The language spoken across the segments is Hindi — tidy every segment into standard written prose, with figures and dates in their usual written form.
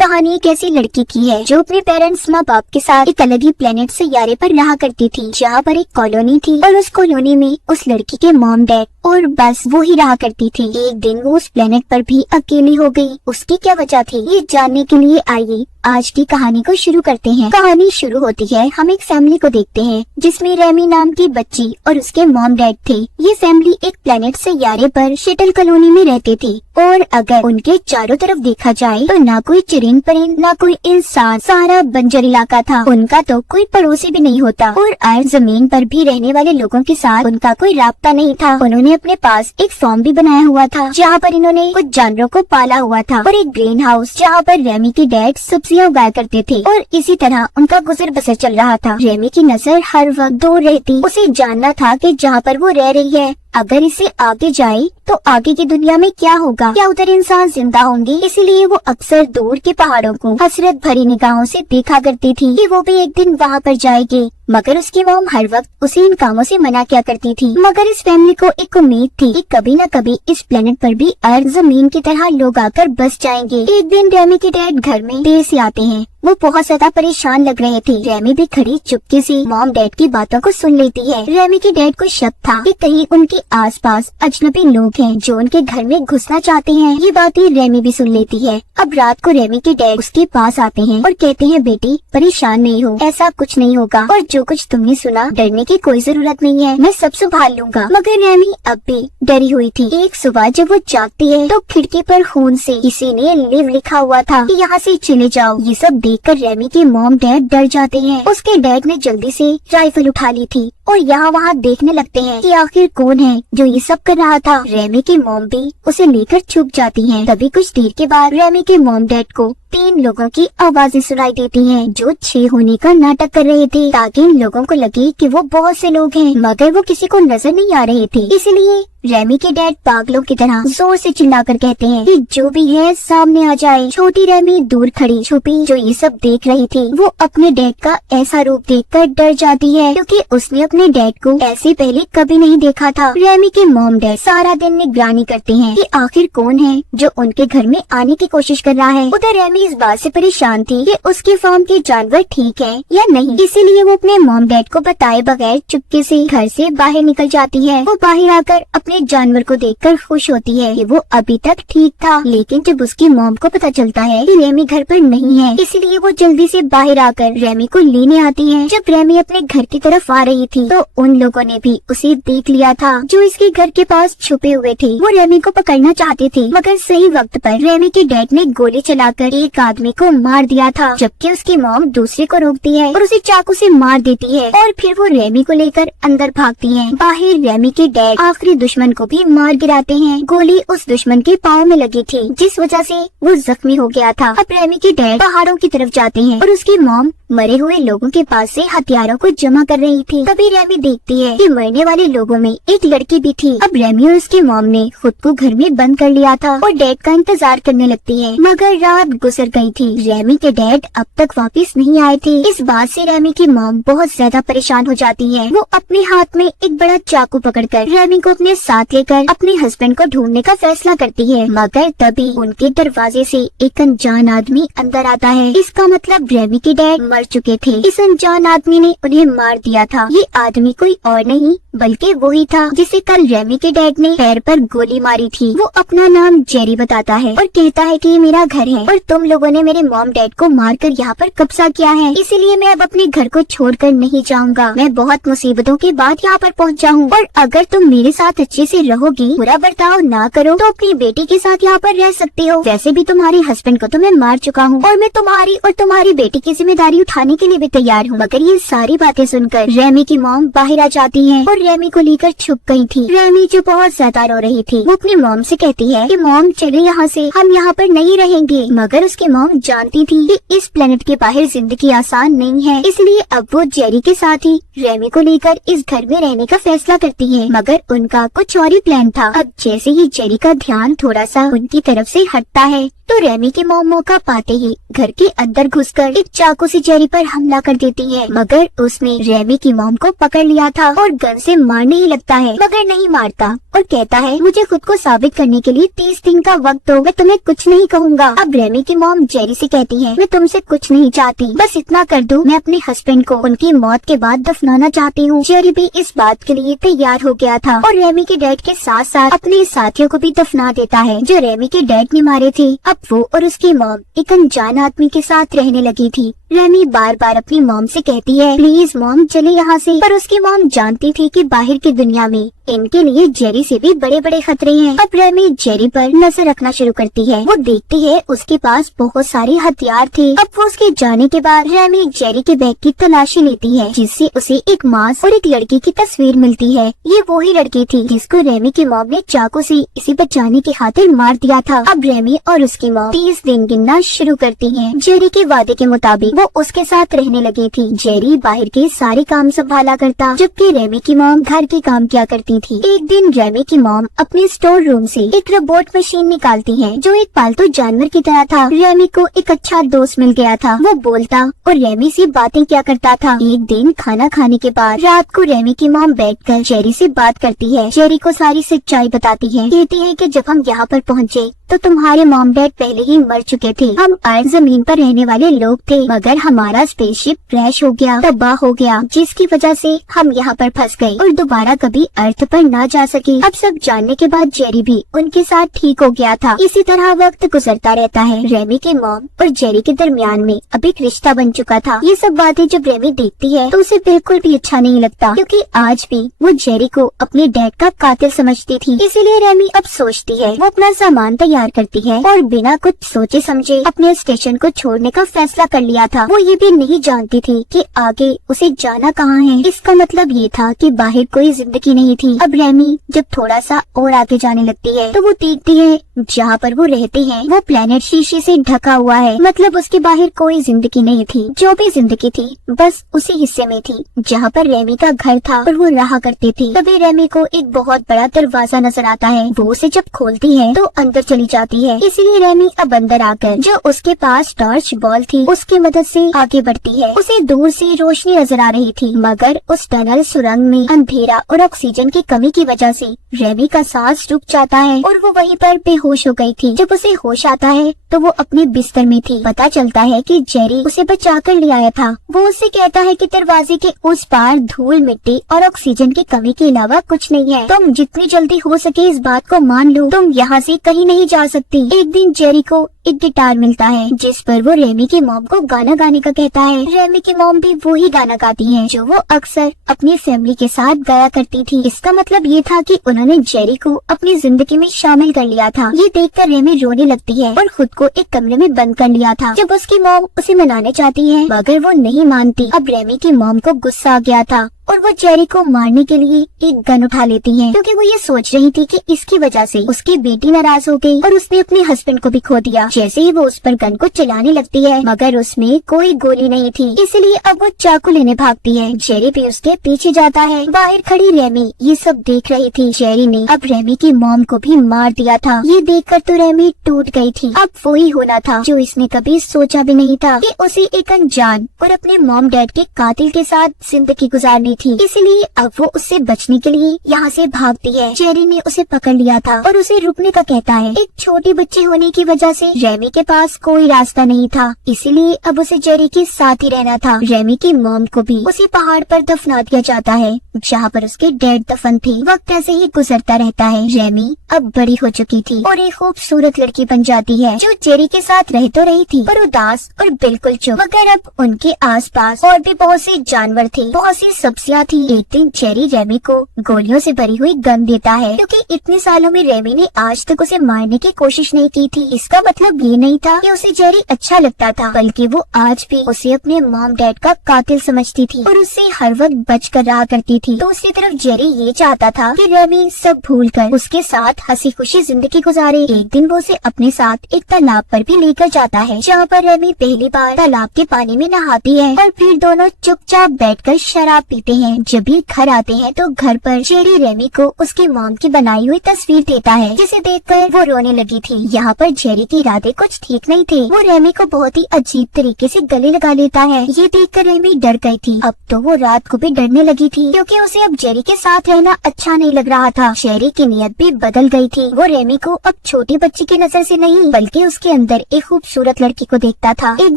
कहानी एक ऐसी लड़की की है जो अपने पेरेंट्स माँ बाप के साथ एक अलग ही प्लेनेट सैयारे पर रहा करती थी, जहाँ पर एक कॉलोनी थी और उस कॉलोनी में उस लड़की के मॉम डैड और बस वो ही रहा करती थी। एक दिन वो उस प्लेनेट पर भी अकेली हो गई। उसकी क्या वजह थी, ये जानने के लिए आइए आज की कहानी को शुरू करते हैं। कहानी शुरू होती है, हम एक फैमिली को देखते हैं जिसमें रेमी नाम की बच्ची और उसके मॉम डैड थे। ये फैमिली एक प्लेनेट सैयारे पर शटल कॉलोनी में रहती थी और अगर उनके चारों तरफ देखा जाए तो ना कोई चिरिंद परिंद ना कोई इंसान, सारा बंजर इलाका था। उनका तो कोई पड़ोसी भी नहीं होता और अर्थ जमीन पर भी रहने वाले लोगों के साथ उनका कोई राब्ता नहीं था। उन्होंने अपने पास एक फार्म भी बनाया हुआ था जहाँ पर इन्होंने कुछ जानवरों को पाला हुआ था और एक ग्रीन हाउस जहाँ पर रेमी के डैड सब्जियां उगाया करते थे और इसी तरह उनका गुजर बसर चल रहा था। रेमी की नजर हर वक्त दूर रहती। उसे जानना था कि जहाँ पर वो रह रही है अगर इसे आगे जाए तो आगे की दुनिया में क्या होगा, क्या उधर इंसान जिंदा होंगे। इसीलिए वो अक्सर दूर के पहाड़ों को हसरत भरी निगाहों से देखा करती थी कि वो भी एक दिन वहाँ पर जाएगी। मगर उसकी मॉम हर वक्त उसे इन कामों से मना किया करती थी। मगर इस फैमिली को एक उम्मीद थी कि कभी न कभी इस प्लेनेट पर भी अर्थ जमीन की तरह लोग आकर बस जाएंगे। एक दिन रेमी के डैड घर में देर से आते हैं। वो बहुत ज्यादा परेशान लग रहे थे। रेमी भी खड़ी चुपके से मॉम डैड की बातों को सुन लेती है। रेमी के डैड को शक था कि कहीं उनके आसपास अजनबी लोग हैं जो उनके घर में घुसना चाहते हैं। ये बातें रेमी भी सुन लेती है। अब रात को रेमी के डैड उसके पास आते हैं और कहते हैं, बेटी परेशान नहीं हो, ऐसा कुछ नहीं होगा और जो कुछ तुमने सुना डरने की कोई जरूरत नहीं है, मैं सब संभाल लूंगा। मगर रेमी अब भी डरी हुई थी। एक सुबह जब वो जागती है तो खिड़की पर खून से किसी ने लिव लिखा हुआ था कि यहाँ से चले जाओ। ये सब देखकर रेमी के मॉम डैड डर जाते हैं। उसके डैड ने जल्दी से राइफल उठा ली थी और यहाँ वहाँ देखने लगते हैं कि आखिर कौन है जो ये सब कर रहा था। रेमी की मॉम भी उसे लेकर छुप जाती हैं। तभी कुछ देर के बाद रेमी के मॉम डैड को 3 लोगों की आवाजें सुनाई देती हैं जो 6 होने का नाटक कर रहे थे ताकि इन लोगों को लगे कि वो बहुत से लोग हैं, मगर वो किसी को नजर नहीं आ रहे थे। इसलिए रेमी के डैड पागलों की तरह जोर से चिल्लाकर कहते हैं कि जो भी है सामने आ जाए। छोटी रेमी दूर खड़ी छुपी जो ये सब देख रही थी, वो अपने डैड का ऐसा रूप देखकर डर जाती है क्योंकि उसने अपने डैड को ऐसे पहले कभी नहीं देखा था। रेमी के मॉम डैड सारा दिन निगरानी करते हैं कि आखिर कौन है जो उनके घर में आने की कोशिश कर रहा है। उधर रेमी इस बात से परेशान थी कि उसके फार्म के जानवर ठीक हैं या नहीं। इसीलिए वो अपने मॉम डैड को बताए बगैर चुपके से घर से बाहर निकल जाती है। वो बाहर आकर अपने जानवर को देखकर खुश होती है कि वो अभी तक ठीक था। लेकिन जब उसकी मॉम को पता चलता है कि रेमी घर पर नहीं है, इसलिए वो जल्दी से बाहर आकर रेमी को लेने आती है। जब रेमी अपने घर की तरफ आ रही थी तो उन लोगों ने भी उसे देख लिया था जो इसके घर के पास छुपे हुए थे। वो रेमी को पकड़ना चाहते थे मगर सही वक्त पर रेमी के डैड ने गोली चलाकर एक आदमी को मार दिया था, जबकि उसकी मॉम दूसरे को रोकती है और उसे चाकू से मार देती है और फिर वो रेमी को लेकर अंदर भागती है। बाहर रेमी के डैड आखिरी दुश्मन को भी मार गिराते हैं। गोली उस दुश्मन के पाँव में लगी थी जिस वजह से वो जख्मी हो गया था। अब रेमी के डैड पहाड़ों की तरफ जाते हैं और उसकी मॉम मरे हुए लोगों के पास से हथियारों को जमा कर रही थी। तभी रेमी देखती है कि मरने वाले लोगों में एक लड़की भी थी। अब रेमी और उसकी मॉम ने खुद को घर में बंद कर लिया था और डैड का इंतजार करने लगती है, मगर रात गुजर गई थी। रेमी के डैड अब तक वापस नहीं आए थे। इस बात से रेमी की मॉम बहुत ज्यादा परेशान हो जाती है। वो अपने हाथ में एक बड़ा चाकू पकड़कर रेमी को अपने साथ लेकर अपने हस्बैंड को ढूंढने का फैसला करती है, मगर तभी उनके दरवाजे से एक अनजान आदमी अंदर आता है। इसका मतलब रेमी के डैड मर चुके थे। इस अनजान आदमी ने उन्हें मार दिया था। ये आदमी कोई और नहीं बल्कि वही था जिसे कल रेमी के डैड ने पैर पर गोली मारी थी। वो अपना नाम जेरी बताता है और कहता है कि ये मेरा घर है और तुम लोगों ने मेरे मॉम डैड को मारकर यहाँ पर कब्जा किया है, इसीलिए मैं अब अपने घर को छोड़कर नहीं जाऊंगा। मैं बहुत मुसीबतों के बाद यहाँ पर पहुँचा हूँ और अगर तुम मेरे साथ अच्छे से रहोगी, बुरा बर्ताव ना करो, तो अपनी बेटी के साथ यहाँ पर रह सकते हो। वैसे भी तुम्हारे हस्बैंड को तो मैं मार चुका हूँ और मैं तुम्हारी और तुम्हारी बेटी की जिम्मेदारी उठाने के लिए भी तैयार हूँ। मगर ये सारी बातें सुनकर रेमी की मॉम बाहर आ जाती है और रेमी को लेकर छुप गई थी। रेमी जो बहुत ज्यादा रो रही थी, वो अपनी मॉम से कहती है कि मॉम चले यहाँ से, हम यहाँ पर नहीं रहेंगे। मगर उसकी मॉम जानती थी कि इस प्लेनेट के बाहर जिंदगी आसान नहीं है, इसलिए अब वो जेरी के साथ ही रेमी को लेकर इस घर में रहने का फैसला करती है। मगर उनका कुछ और ही प्लान था। अब जैसे ही जेरी का ध्यान थोड़ा सा उनकी तरफ से हटता है तो रेमी की मॉम मौका पाते ही घर के अंदर घुसकर एक चाकू से जेरी पर हमला कर देती है। मगर उसने रेमी की मॉम को पकड़ लिया था और गन से मारने ही लगता है, मगर नहीं मारता। और कहता है मुझे खुद को साबित करने के लिए 30 दिन का वक्त दो, मैं तुम्हें कुछ नहीं कहूँगा। अब रेमी की मॉम जेरी से कहती है मैं तुमसे कुछ नहीं चाहती, बस इतना कर दो, मैं अपने हस्बैंड को उनकी मौत के बाद दफनाना चाहती हूँ। जेरी भी इस बात के लिए तैयार हो गया था और रेमी के डैड के साथ साथ अपने साथियों को भी दफना देता है जो रेमी के डैड ने मारे थे। अब वो और उसकी मॉम एक अनजान आदमी के साथ रहने लगी थी। रेमी बार बार अपनी मॉम से कहती है प्लीज मॉम चले यहाँ से, पर उसकी मॉम जानती थी कि बाहर की दुनिया में इनके लिए जेरी से भी बड़े बड़े खतरे हैं। अब रेमी जेरी पर नजर रखना शुरू करती है। वो देखती है उसके पास बहुत सारे हथियार थे। अब वो उसके जाने के बाद रेमी जेरी के बैग की तलाशी लेती है जिससे उसे एक मांस और एक लड़की की तस्वीर मिलती है। ये वो ही लड़की थी जिसको रेमी की मॉम ने चाकू से इसे बचाने की खातिर मार दिया था। अब रेमी और उसकी मॉम 30 दिन गिनना शुरू करती है। जेरी के वादे के मुताबिक वो उसके साथ रहने लगी थी। जेरी बाहर के सारे काम संभाला करता जबकि रेमी की मॉम घर के काम किया करती थी। एक दिन रेमी की मॉम अपने स्टोर रूम से एक रोबोट मशीन निकालती है जो एक पालतू जानवर की तरह था। रेमी को एक अच्छा दोस्त मिल गया था। वो बोलता और रेमी से बातें किया करता था। एक दिन खाना खाने के बाद रात को रेमी की मॉम बैठकर जेरी से बात करती है। जेरी को सारी सच्चाई बताती है। कहती है कि जब हम यहाँ पर पहुँचे तो तुम्हारे मॉम डैड पहले ही मर चुके थे। हम अर्थ जमीन पर रहने वाले लोग थे मगर हमारा स्पेसशिप क्रैश हो गया, तबाह हो गया, जिसकी वजह से हम यहाँ पर फंस गए और दोबारा कभी अर्थ पर ना जा सके। अब सब जानने के बाद जेरी भी उनके साथ ठीक हो गया था। इसी तरह वक्त गुजरता रहता है। रेमी के मॉम और जेरी के दरमियान में अब एक रिश्ता बन चुका था। ये सब बातें जब रेमी देखती है तो उसे बिल्कुल भी अच्छा नहीं लगता क्योंकि आज भी वो जेरी को अपने डैड का कातिल समझती थी। इसीलिए रेमी अब सोचती है वो अपना सामान तैयार करती है और बिना कुछ सोचे समझे अपने स्टेशन को छोड़ने का फैसला कर लिया था। वो ये भी नहीं जानती थी कि आगे उसे जाना कहाँ है। इसका मतलब ये था कि बाहर कोई जिंदगी नहीं थी। अब रेमी जब थोड़ा सा और आगे जाने लगती है तो वो देखती है जहाँ पर वो रहते हैं वो प्लेनेट शीशे से ढका हुआ है। मतलब उसके बाहर कोई जिंदगी नहीं थी। जो भी जिंदगी थी बस उसी हिस्से में थी जहाँ पर रेमी का घर था और वो रहा करती थी। तभी रेमी को एक बहुत बड़ा दरवाजा नजर आता है। वो उसे जब खोलती है तो अंदर चली जाती है। इसलिए रेमी अब अंदर आकर जो उसके पास टॉर्च बॉल थी उसकी मदद से आगे बढ़ती है। उसे दूर से रोशनी नजर आ रही थी मगर उस टनल सुरंग में अंधेरा और ऑक्सीजन की कमी की वजह से रेमी का सांस रुक जाता है और वो वहीं पर बेहोश हो गई थी। जब उसे होश आता है तो वो अपने बिस्तर में थी। पता चलता है कि जेरी उसे बचा कर ले आया था। वो उससे कहता है कि दरवाजे के उस पार धूल मिट्टी और ऑक्सीजन की कमी के अलावा कुछ नहीं है। तुम जितनी जल्दी हो सके इस बात को मान लो, तुम यहाँ से कहीं नहीं जा सकती। एक दिन जेरी को एक गिटार मिलता है जिस पर वो रेमी की मॉम को गाना गाने का कहता है। रेमी की मॉम भी वही गाना गाती है जो वो अक्सर अपनी फैमिली के साथ गाया करती थी। इसका मतलब ये था कि उन्होंने जेरी को अपनी जिंदगी में शामिल कर लिया था। ये देखकर रेमी रोने लगती है और खुद को एक कमरे में बंद कर लिया था। जब उसकी मॉम उसे मनाने चाहती है मगर वो नहीं मानती। अब रेमी की मॉम को गुस्सा आ गया था और वो जेरी को मारने के लिए एक गन उठा लेती है क्योंकि वो ये सोच रही थी कि इसकी वजह से उसकी बेटी नाराज हो गई और उसने अपने हस्बैंड को भी खो दिया। जैसे ही वो उस पर गन को चलाने लगती है मगर उसमें कोई गोली नहीं थी, इसलिए अब वो चाकू लेने भागती है। जेरी भी उसके पीछे जाता है। बाहर खड़ी रेमी ये सब देख रही थी। जेरी ने अब रेमी की मॉम को भी मार दिया था। ये देखकर तो रेमी टूट गई थी। अब वो ही होना था जो इसने कभी सोचा भी नहीं था कि उसे एक अनजान और अपने मॉम डैड के कातिल के साथ जिंदगी गुजारनी थी। इसलिए अब वो उससे बचने के लिए यहाँ से भागती है। जेरी ने उसे पकड़ लिया था और उसे रुकने का कहता है। एक छोटी बच्ची होने की वजह से रेमी के पास कोई रास्ता नहीं था, इसीलिए अब उसे जेरी के साथ ही रहना था। रेमी की मॉम को भी उसी पहाड़ पर दफना दिया जाता है जहाँ पर उसके डैड दफन थे। वक्त ऐसे ही गुजरता रहता है। रेमी अब बड़ी हो चुकी थी और एक खूबसूरत लड़की बन जाती है जो जेरी के साथ रह तो रही थी पर उदास और बिल्कुल चुप। मगर अब उनके आसपास और भी बहुत से जानवर थे, बहुत सी सब्जियां थी। एक दिन जेरी रेमी को गोलियों से भरी हुई गन देता है क्योंकि इतने सालों में रेमी ने आज तक उसे मारने की कोशिश नहीं की थी। इसका मतलब ये नहीं था कि उसे जेरी अच्छा लगता था बल्कि वो आज भी उसे अपने मॉम डैड का कातिल समझती थी और उससे हर वक्त बच कर रहा करती थी। दूसरी तरफ जेरी ये चाहता था कि रेमी सब भूलकर उसके साथ हंसी खुशी जिंदगी गुजारे। एक दिन वो उसे अपने साथ एक तालाब पर भी लेकर जाता है जहाँ पर रेमी पहली बार तालाब के पानी में नहाती है और फिर दोनों चुपचाप बैठकर शराब पीते हैं। जब भी घर आते हैं तो घर पर जेरी रेमी को उसकी मॉम की बनाई हुई तस्वीर देता है जिसे देखकर वो रोने लगी थी। यहाँ पर जेरी के इरादे कुछ ठीक नहीं थे। वो रेमी को बहुत ही अजीब तरीके से गले लगा लेता है। ये देखकर रेमी डर गई थी। अब तो वो रात को भी डरने लगी थी क्योंकि क्योंकि उसे अब जेरी के साथ रहना अच्छा नहीं लग रहा था। जेरी की नीयत भी बदल गई थी। वो रेमी को अब छोटी बच्ची की नजर से नहीं बल्कि उसके अंदर एक खूबसूरत लड़की को देखता था। एक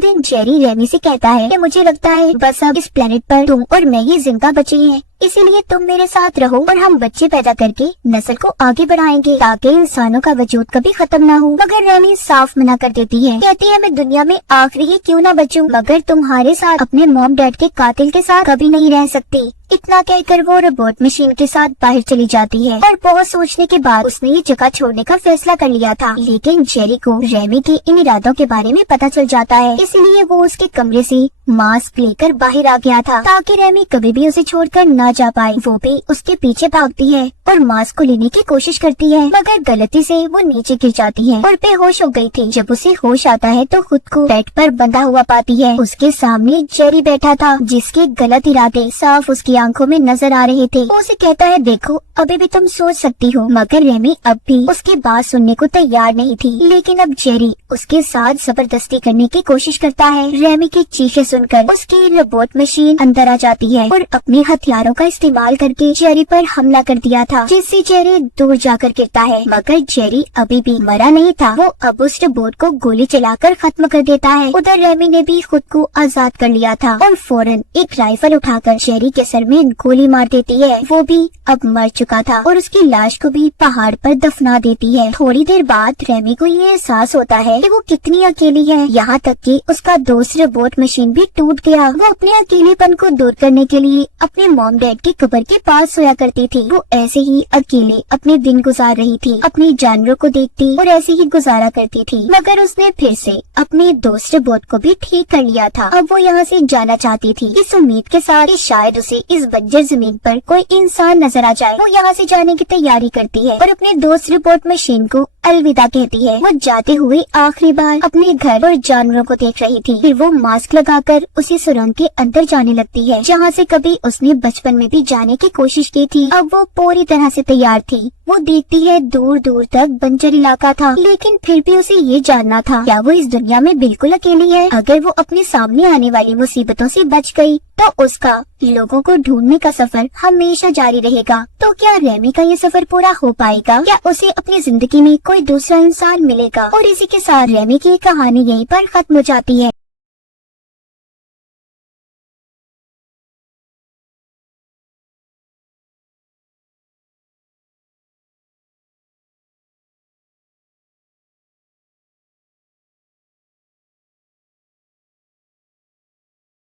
दिन जेरी रेमी से कहता है कि मुझे लगता है बस अब इस प्लेनेट पर तुम और मैं ही जिंदा बचे हैं, इसीलिए तुम मेरे साथ रहो और हम बच्चे पैदा करके नस्ल को आगे बढ़ाएंगे ताकि इंसानों का वजूद कभी खत्म ना हो। मगर रेमी साफ मना कर देती है, कहती है मैं दुनिया में आखिरी ही क्यों ना बचूं, मगर तुम्हारे साथ अपने मॉम डैड के कातिल के साथ कभी नहीं रह सकती। इतना कहकर वो रोबोट मशीन के साथ बाहर चली जाती है और बहुत सोचने के बाद उसने ये जगह छोड़ने का फैसला कर लिया था। लेकिन जेरी को रेमी के इन इरादों के बारे में पता चल जाता है, इसलिए वो उसके कमरे से मास्क लेकर बाहर आ गया था ताकि रेमी कभी भी उसे छोड़कर ना जा पाए। वो भी उसके पीछे भागती है और मास्क को लेने की कोशिश करती है, मगर गलती से वो नीचे गिर जाती है और बेहोश हो गई थी। जब उसे होश आता है तो खुद को बेड पर बंधा हुआ पाती है। उसके सामने जेरी बैठा था जिसके गलत इरादे साफ उसकी आंखों में नजर आ रहे थे। वो उसे कहता है देखो अभी भी तुम सोच सकती हो, मगर रेमी अब भी उसकी बात सुनने को तैयार नहीं थी। लेकिन अब जेरी उसके साथ जबरदस्ती करने की कोशिश करता है। रेमी की चीखें सुनकर उसकी रोबोट मशीन अंदर आ जाती है और अपने हथियारों का इस्तेमाल करके जेरी पर हमला कर दिया था, जिससे जेरी दूर जाकर गिरता है। मगर जेरी अभी भी मरा नहीं था। वो अब उस रोबोट को गोली चलाकर खत्म कर देता है। उधर रेमी ने भी खुद को आजाद कर लिया था और फौरन एक राइफल उठाकर जेरी के सर में गोली मार देती है। वो भी अब मर चुका था और उसकी लाश को भी पहाड़ पर दफना देती है। थोड़ी देर बाद रेमी को ये एहसास होता है कि वो कितनी अकेली है, यहाँ तक कि उसका दोस्त रोबोट मशीन भी टूट गया। वो अपने अकेलेपन को दूर करने के लिए अपने मॉम डैड की कब्र के पास सोया करती थी। वो ऐसे ही अकेले अपने दिन गुजार रही थी, अपने जानवरों को देखती और ऐसे ही गुजारा करती थी। मगर उसने फिर से अपने दोस्त रोबोट को भी ठीक कर लिया था। अब वो यहाँ से जाना चाहती थी इस उम्मीद के साथ कि शायद उसे इस बंजर जमीन पर कोई इंसान नजर आ जाए। वो यहाँ से जाने की तैयारी करती है और अपने दोस्त रोबोट मशीन को अलविदा कहती है। वो जाते हुए आखिरी बार अपने घर और जानवरों को देख रही थी। फिर वो मास्क लगाकर उसी सुरंग के अंदर जाने लगती है जहाँ से कभी उसने बचपन में भी जाने की कोशिश की थी। अब वो पूरी तरह से तैयार थी। वो देखती है दूर दूर तक बंजर इलाका था, लेकिन फिर भी उसे ये जानना था क्या वो इस दुनिया में बिल्कुल अकेली है। अगर वो अपने सामने आने वाली मुसीबतों से बच गई तो उसका लोगों को ढूंढने का सफर हमेशा जारी रहेगा। तो क्या रेमी का ये सफर पूरा हो पाएगा या उसे अपनी जिंदगी में कोई दूसरा इंसान मिलेगा? और इसी के साथ रेमी की कहानी यहीं पर खत्म हो जाती है।